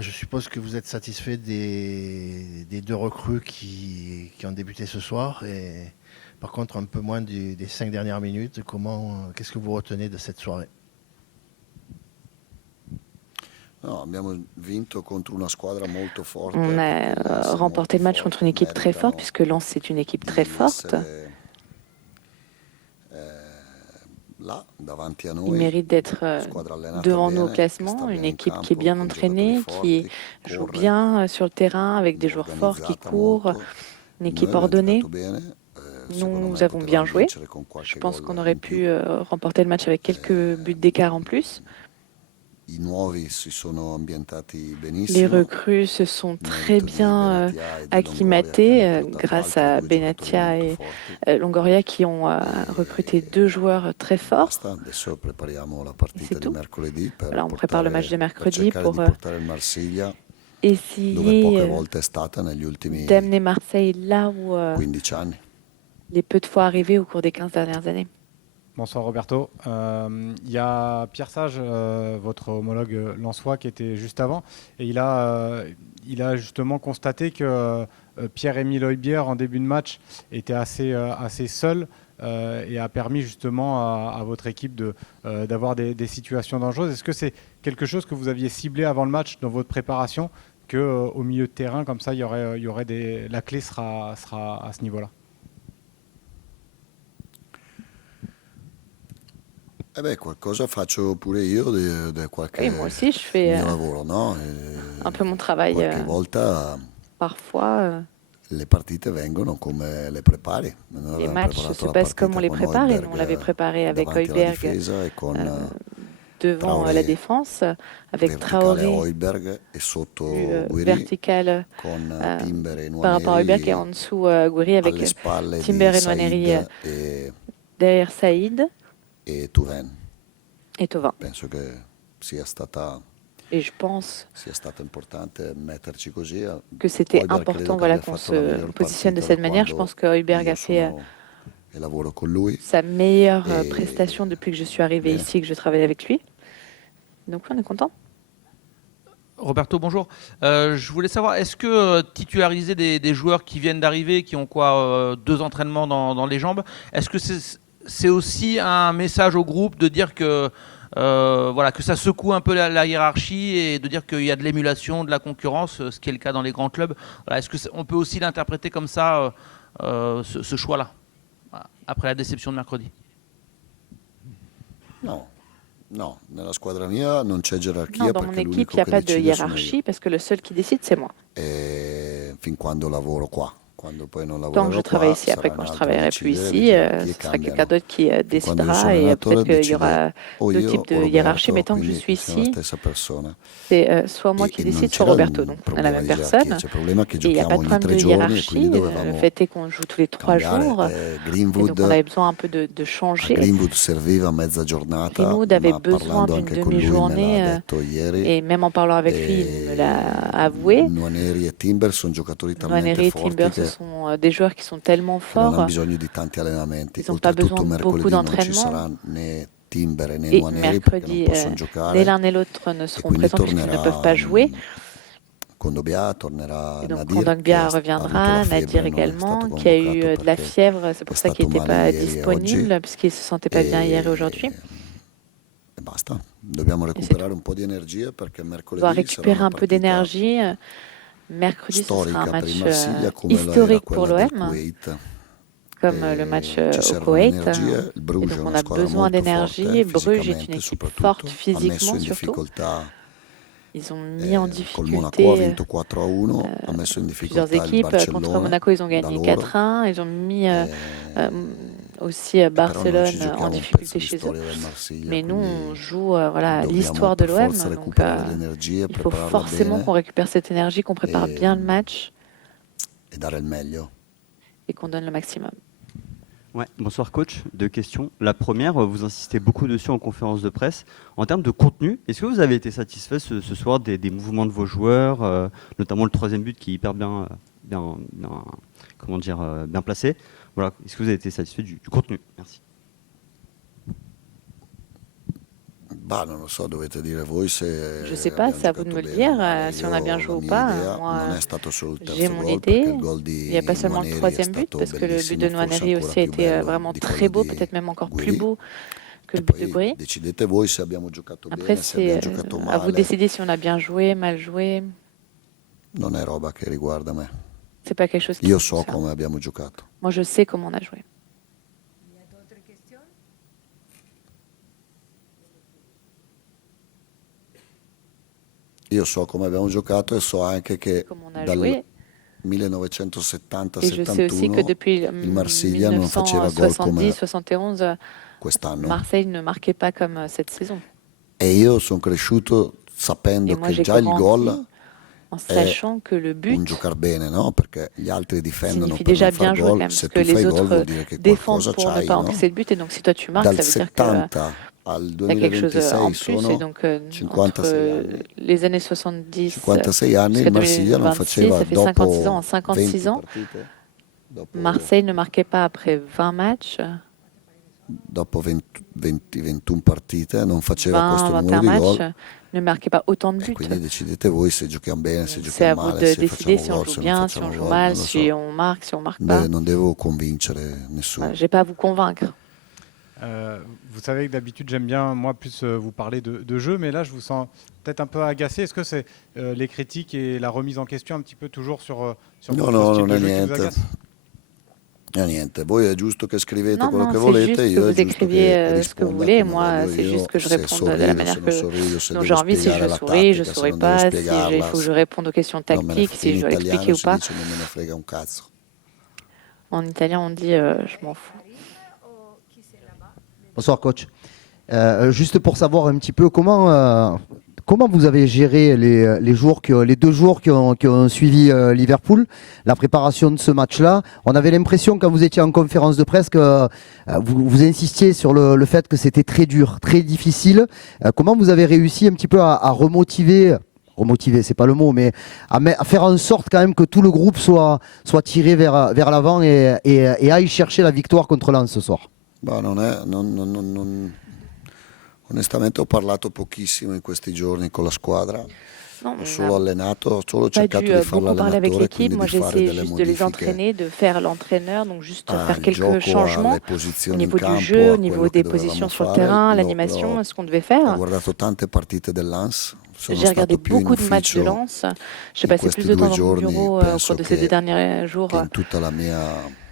Je suppose que vous êtes satisfait des deux recrues qui ont débuté ce soir. Et par contre, un peu moins des 5 dernières minutes. Qu'est-ce que vous retenez de cette soirée? No, abbiamo vinto contro una squadra molto forte On perché a il Lens è remporté molto le match forte, contre une équipe très forte, meritano puisque Lens c'est une équipe très di forte. essere là davanti a Ils noi, méritent d'être squadra allenata devant nous au bene, che sta classement, une bene in équipe qui est campo, bien con giocatori entraînée, qui forti, joue corre, bien sur le terrain, avec des joueurs forts qui organizzata courent, molto. une Noi équipe abbiamo ordonnée. giocato bene, secondo Nous me avons bien potevamo joué. vincere con Je qualche pense gol qu'on aurait in più. pu remporter le match avec quelques buts d'écart en plus. I nuovi si sono ambientati Les benissimo, recrues se sont très merito di bien Benatia e di Longoria che acclimatées hanno portato grâce altri à due giocatori Benatia molto et forti. Longoria qui ont recruté deux joueurs très forts. Basta, adesso prepariamo la Et partita c'est di tout. mercoledì Voilà, on prépare le match de per mercredi cercare pour di portare il Marsiglia dove poche essayer volte è stata negli ultimi d'amener Marseille là où 15 anni. il est peu de fois arrivé au cours des 15 dernières années. Bonsoir Roberto. Il y a Pierre Sage, votre homologue lensois, qui était juste avant, et il a justement constaté que Pierre-Emile Højbjerg, en début de match, était assez seul et a permis justement à votre équipe d'avoir des situations dangereuses. Est-ce que c'est quelque chose que vous aviez ciblé avant le match dans votre préparation, qu'au milieu de terrain, comme ça, la clé sera à ce niveau-là? Eh beh, qualcosa faccio pure io di qualche Oui, moi aussi, je fais mio lavoro, no? un peu mon travail Qualche volta parfois. le partite vengono come le prepari. Noi Les abbiamo matchs preparato se la passent comme on partita les con prépare et nous on Højbjerg l'avait préparé avec davanti alla Højbjerg difesa e con devant la Traoré défense, avec verticale a Traoré Højbjerg e sotto plus Guiri vertical con Timber e par rapport à Højbjerg et Nwaneri en dessous Gouiri avec alle spalle Timber di et Nwaneri Saïd derrière Saïd e Touven. et Thauvin. Penso che sia stata Et je pense importante metterci così. que c'était Højbjerg important credo che abbia qu'on fatto la se miglior positionne de partita cette da manière. Je quando pense que Højbjerg io a fait sono e lavoro con lui. sa meilleure Et prestation depuis que je suis arrivée bene. ici et que je travaille avec lui. Donc on est content. Roberto, bonjour. Je voulais savoir, est-ce que titulariser des joueurs qui viennent d'arriver, qui ont 2 entraînements dans les jambes, est-ce que c'est aussi un message au groupe de dire que que ça secoue un peu la hiérarchie et de dire qu'il y a de l'émulation, de la concurrence, ce qui est le cas dans les grands clubs. Voilà, est-ce qu'on peut aussi l'interpréter comme ça, ce choix-là, après la déception de mercredi? No, nella squadra mia non c'è gerarchia Non, dans mon perché équipe, l'unico il n'y a che pas de decide sono io. hiérarchie parce que le seul qui décide, c'est moi. E fin quando lavoro qua. Quando poi non Tant que lavorerò je travaille qua ici, après sarà quand un je altro a travaillerai plus decidere, ici, le gerarchie ce sera quelqu'un cambiano. d'autre qui Fin quando io décidera sono et allenatore peut-être qu'il y decide aura o deux io types o de hiérarchie, Roberto, mais tant que je quindi suis siamo la ici, stessa persona. c'est soit moi qui E non décide, soit c'era Roberto. Donc un on est la problema même di gerarchia, personne. c'è il problema che Et il n'y a pas giochiamo de ogni problème 3 de giorni e quindi hiérarchie. Le dovevamo fait est qu'on joue tous les 3 jours. cambiare. Et donc on avait besoin un peu de A changer. Greenwood serviva mezza giornata, Greenwood avait ma besoin parlando d'une anche con lui me l'ha demi-journée. detto ieri. Et même en parlant avec lui, il me l'a avoué. Nwaneri e Timber sono giocatori talmente Nwaneri et forti Timber, ce che sont des joueurs qui sont tellement non hanno forts. bisogno di tanti allenamenti. Ils n'ont pas besoin Oltretutto de beaucoup mercoledì non ci d'entraînement. sarà né Timber né Et Nwaneri perché non mercredi, possono ni giocare. l'un ni l'autre ne E seront quindi présents puisqu'ils ne peuvent pas jouer. Kondogbia, tornerà Et donc Nadir Kondogbia che ha avuto la reviendra, febbre Nadir e non è stato également, qui a eu convocato de la perché fièvre, c'est è pour ça qu'il stato n'était male pas ieri e disponible, oggi. puisqu'il ne se sentait pas bien hier et aujourd'hui. E basta, dobbiamo c'est recuperare un po' di energia perché On doit mercoledì sarà récupérer una un peu partita d'énergie. Mercredi, ce sera un storica per il match Marsiglia come lo era historique pour quella del l'OM, Kuwait. comme le match Ci au servono Koweït. energie, il Et Bruges è donc on una a squadra besoin molto d'énergie. forte Bruges est une fisicamente équipe forte soprattutto, ha messo physiquement in surtout. difficoltà Ils ont mis en col Monaco, ha difficulté vinto 4-1, ha messo in plusieurs difficoltà il équipes. Contre Barcellona Monaco, ils ont da gagné loro. 4-1. Ils ont mis aussi Però noi ci Barcelone en giochiamo un pezzo difficulté di chez eux. storia del Marsiglia, Mais nous, quindi on joue voilà, dobbiamo l'histoire de per l'OM. forza Donc recuperare l'energia, il faut prepararla forcément bene qu'on récupère cette énergie, qu'on prépare bien le match e dare il meglio. et qu'on donne le maximum. Ouais, bonsoir coach, 2 questions. La première, vous insistez beaucoup dessus en conférence de presse. En termes de contenu, est-ce que vous avez été satisfait ce soir des mouvements de vos joueurs, notamment le 3e but qui est hyper bien placé. Voilà, est-ce que vous avez été satisfait du contenu? Merci. Bah, non lo so, dovete dire voi se Je ne sais pas, abbiamo c'est à vous de giocato me le bene o dire, male. si on a Io bien la joué ou mia pas. idea Moi, non è stato solo il j'ai terzo mon gol, perché idée. il gol Il n'y a pas di seulement le Nwaneri è troisième but, stato parce que le but bellissimo, de forse Nwaneri ancora aussi a più été bello vraiment di très quello beau, di peut-être même encore plus Guiri. beau que E le but de poi Gouiri. decidete voi se abbiamo giocato Après, bene, se abbiamo c'est giocato à vous de male, décider si on a bien joué, mal joué. non è roba che riguarda me. C'est pas quelque chose qui Io me so concerne. come abbiamo giocato. Moi, je sais comment on a joué. Io so come abbiamo giocato e so anche che Comment on a dal joué. 1970-71 Et je sais aussi que depuis il Marsiglia non faceva gol come 1970-71, quest'anno. Marseille ne marquait pas comme cette saison. E io sono cresciuto Et sapendo moi, che j'ai già il grandi gol en è sachant que le un but giocare bene, no? Perché gli altri difendono signifie per déjà non far bien jouer quand gol, même, se parce que tu fai les gol vuol autres dire che défendent qualcosa pour ne c'hai, pas no? encaisser le but, et donc si toi tu marques, Dal ça veut dire que 70 al tu as quelque chose en 2026 plus, et sono donc 56 entre anni. les années 70 56 anni jusqu'à il Marsiglia non 2026, faceva ça fait 56 ans. En dopo 56 20 ans, partite, Marseille ne marquait pas après 20 matchs, dopo 21 partite non faceva 20, questo 21 numero di matchs, gol. ne marquait pas autant de E buts. quindi decidete voi se giochiamo bene, se Donc c'est à giochiamo vous male, de se décider facciamo si on gol, joue se non bien, si on facciamo joue gol, mal, non lo si so. on marque, si on marque pas. Non devo convincere nessuno. Voilà, j'ai pas à vous convaincre. Vous savez que d'habitude j'aime bien moi plus vous parler de jeu, mais là je vous sens peut-être un peu agacé. Est-ce que c'est les critiques et la remise en question un petit peu toujours sur No, votre no, style non de è jeu qui vous niente. agace? Niente, voi è giusto che scrivete Non, quello non, che c'est volete, juste que io è vous giusto écriviez che ce que vous risponda voulez. come Moi, voglio c'est io, juste que je se réponde de la sorrido, manière se non sorrido, se dont devo j'ai envie. Si spiegare je la souris, je tattica, se souris non devo pas. Si il spiegarla. faut que je réponde aux questions Non me ne- tactiques, si in je dois italiano expliquer ou si pas. dice non me ne frega un cazzo. En italien, on dit je m'en fous. Bonsoir coach. Juste pour savoir un petit peu comment vous avez géré les 2 jours qui ont suivi Liverpool, la préparation de ce match-là. On avait l'impression quand vous étiez en conférence de presse que vous insistiez sur le fait que c'était très dur, très difficile. Comment vous avez réussi un petit peu à remotiver, c'est pas le mot, mais à faire en sorte quand même que tout le groupe soit tiré vers l'avant et aille chercher la victoire contre Lens ce soir? Bah, onestamente ho parlato pochissimo in questi giorni con la squadra, Non, ho on solo n'a allenato, ho solo pas cercato dû di fare beaucoup parler avec l'allenatore, l'équipe. quindi Moi, di j'ai fare essayé delle juste de les modifiche entraîner, de faire l'entraîneur, donc juste faire al quelques gioco, changements alle au posizioni in niveau du campo, jeu, au a niveau quello che des dovevamo positions sur le fare. terrain, l'animation, ce qu'on devait Ho faire. guardato tante partite del Lens, sono J'ai regardé stato più in beaucoup de matchs de ufficio Lens. J'ai in passé questi plus de 2 temps dans mon giorni, bureau au penso cours de ces 2 derniers jours che in tutta la mia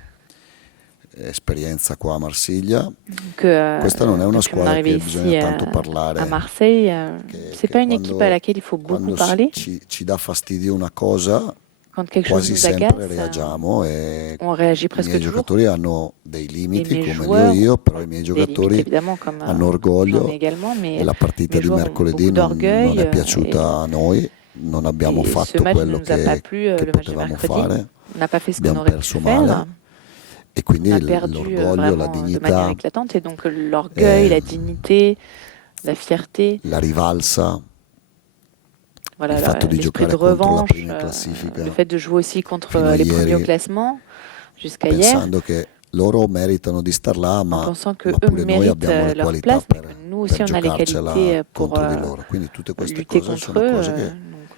esperienza qua a Marsiglia. que Questa non è una depuis mon squadra arrivée che ici bisogna tanto à parlare, Marseille. C'est che pas une équipe à laquelle il faut beaucoup quando parler. ci dà fastidio una cosa, Quand quelque chose quasi nous sempre agace, reagiamo e on réagit i presque miei toujours. giocatori hanno dei Et limiti mes come li ho joueurs io, ont però i miei des limites giocatori évidemment, comme hanno j'en ai orgoglio également, e mais la partita mes di joueurs ont mercoledì beaucoup non d'orgueil. è piaciuta a noi, non abbiamo Et ce fatto match ne quello nous a pas che plu, che le match de potevamo mercredi. fare, On n'a pas fait ce qu'on abbiamo aurait pu perso faire. male e quindi On a perdu l'orgoglio, la vraiment de manière dignità, éclatante. Et donc l'orgueil, la dignité, la fierté, la rivalsa, voilà, il fatto di l'esprit de giocare contro la revanche, prima in classifica le fait de jouer aussi contre fino a les premiers au ieri, classement jusqu'à hier, pensando che loro meritano di star là, en ma pensant que eux pure noi méritent abbiamo le leur qualità place, mais que per nous aussi on a les giocarcela qualités pour contro di loro. Quindi tutte queste lutter cose contre sono eux. cose Donc,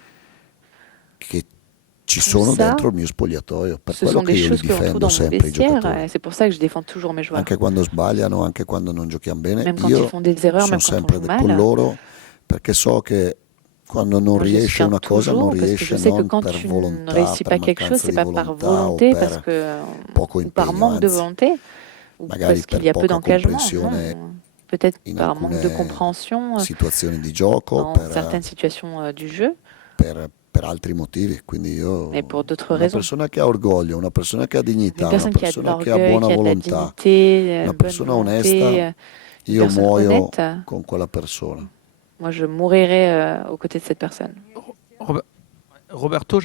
che ci tout sono ça, dentro il mio spogliatoio, per ce quello sont che des io li choses que l'on trouve difendo dans mon sempre i vestiaire. giocatori, Et c'est pour ça que je défends toujours mes joueurs. anche quando sbagliano, anche quando non giochiamo bene, Même quand ils io font des erreurs, sono même quand on sempre joue con mal. loro perché so che quando non Moi, je riesce soutiens una cosa non toujours parce que je riesce sais que non quand per tu ne volontà, réussis per pas quelque chose, mancanza c'est di pas par volontà o volonté, parce per que poco ou par impegno, manque de anzi, volonté, ou magari parce qu'il per y a peu poca d'engagement. comprensione Non, peut-être in par manque de alcune compréhension situazioni di gioco, dans certaines situations du jeu, per altri motivi. Quindi io, mais pour d'autres una raisons. persona che ha orgoglio, una persona che ha Une dignità, una personne qui a de persona che ha l'orgueil, buona qui a de la volontà, dignité, una bonne persona onesta, volonté, une io personne muoio honnête, con quella persona. moi je mourirai aux côtés de cette personne. Roberto,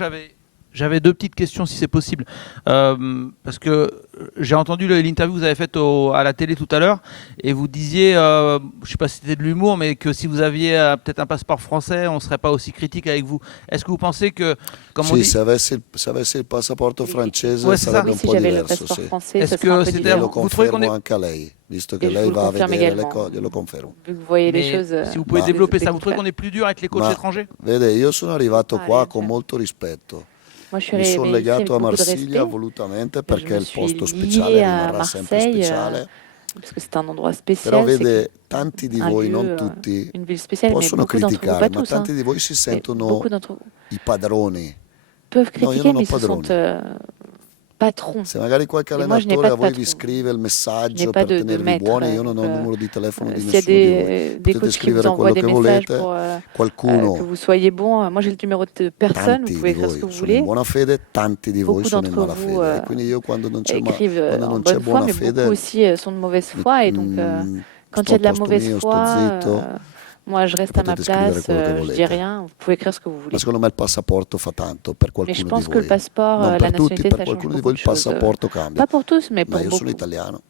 J'avais deux petites questions si c'est possible. Parce que j'ai entendu l'interview que vous avez faite à la télé tout à l'heure et vous disiez, je ne sais pas si c'était de l'humour, mais que si vous aviez peut-être un passeport français, on ne serait pas aussi critique avec vous. Est-ce que vous pensez que, comme on Sì, dit, se avessi il passaporto francese Ouais, c'est ça. sarebbe Oui, un si po' j'avais le diverso, passeport sì. français, Est-ce ça serait un que peu c'était- Glielo différent. Vous trouvez qu'on confermo est- anche a lei, visto Et che je lei vous le va a confirme vedere le également. cose, glielo confermo. Vu que vous voyez les mais choses. si vous pouvez Ma- développer des ça, vous trouvez qu'on confrères. est plus dur avec les coachs Ma étrangers? vede, io sono arrivato Ah, qua rien con dire. molto rispetto. Moi, je suis Mi sono arrivée ici avec legato a beaucoup de Marsiglia respect. volutamente Je perché me il suis posto liée speciale à rimarrà sempre Marseille speciale. parce que c'est un endroit Però spécial. C'est vede, tanti di un voi, lieu, non tutti, une ville spéciale, mais possono beaucoup d'entre vous, criticare, pas ma tous, hein, tanti di voi si mais sentono beaucoup d'entre vous i padroni. peuvent No, io critiquer, non ho mais se sont padroni. patrons. Se magari qualche Et moi, je n'ai allenatore pas a de voi vi patron. scrive il Je n'ai messaggio pas per de tenervi maître. buoni, io non Donc, ho il numero di telefono di s'il y a nessuno di voi. des Potete coachs qui vous scrivere envoient quello des che messages volete, pour que qualcuno, vous soyez bon, moi j'ai le numéro de personne, vous tanti pouvez di écrire ce que voi vous sono in voulez. buona fede, tanti di voi Beaucoup sono in d'entre vous malafede. E quindi io quando non c'è, écrivent quando en non c'è bonne foi, buona mais beaucoup fede, aussi sont de mauvaise foi. Et donc, quand sto il y a al de la posto mauvaise mio, sto foi, zitto. moi je reste à ma potete scrivere place, quello che je dis volete. rien, vous pouvez écrire ce que vous Ma voulez. secondo me il passaporto fa tanto per Mais je qualcuno di pense que le voi. passeport, Non la per tutti, nationalité, per ça change qualcuno di beaucoup voi de il choses. passaporto cambia. Pas pour tous, mais Ma pour io sono beaucoup. italiano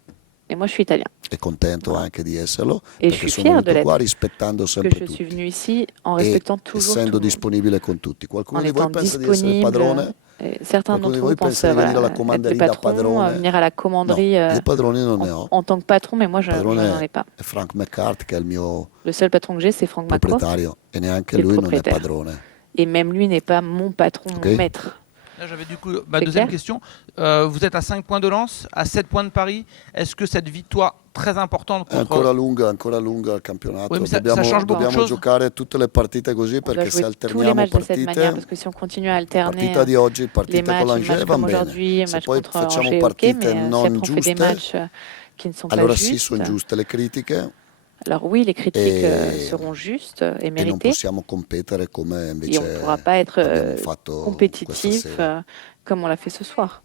Et moi je suis italien. e contento anche di esserlo Et je perché suis sono fière de venuto qua l'être. rispettando Parce que sempre je suis tutti venue ici en e respectant toujours tout essendo le monde. disponibile con tutti. Qualcuno En di voi étant pensa di essere disponible. padrone? Certains Qualcuno di d'entre voi vous pensent pensa di venire alla être le commanderie da patron, padrone? venir à la commanderie No, di padroni non ne ho. en tant que patron, mais moi, Il je n'en padrone ai pas. è Frank McCart che è il mio Le seul patron que j'ai, c'est Frank McCourt. proprietario e neanche Qui est le lui non è propriétaire. padrone. Et même lui n'est pas mon patron, Ok. mon maître. Là, j'avais du coup ma C'est deuxième clair question. Vous êtes à 5 points de Lens, à 7 points de Paris. Est-ce que cette victoire très importante È contre... ancora lunga il campionato. Oui, mais ça dobbiamo change beaucoup de dobbiamo choses. giocare tutte le partite così On doit perché se jouer tous les alterniamo matchs de cette manière, partite, parce que si on continue à alterner partita di oggi, les partita con matchs, l'Angers match va comme bene. aujourd'hui, Se match poi contre facciamo Angers, ok, partite mais si non après on fait des giuste, matchs qui ne sont pas allora sì, justes, sono giuste le critiche alors oui, les critiques Et- seront justes et e non méritées, possiamo competere come et on invece ne pourra pas être abbiamo fatto questa compétitif sera. comme on l'a fait ce soir.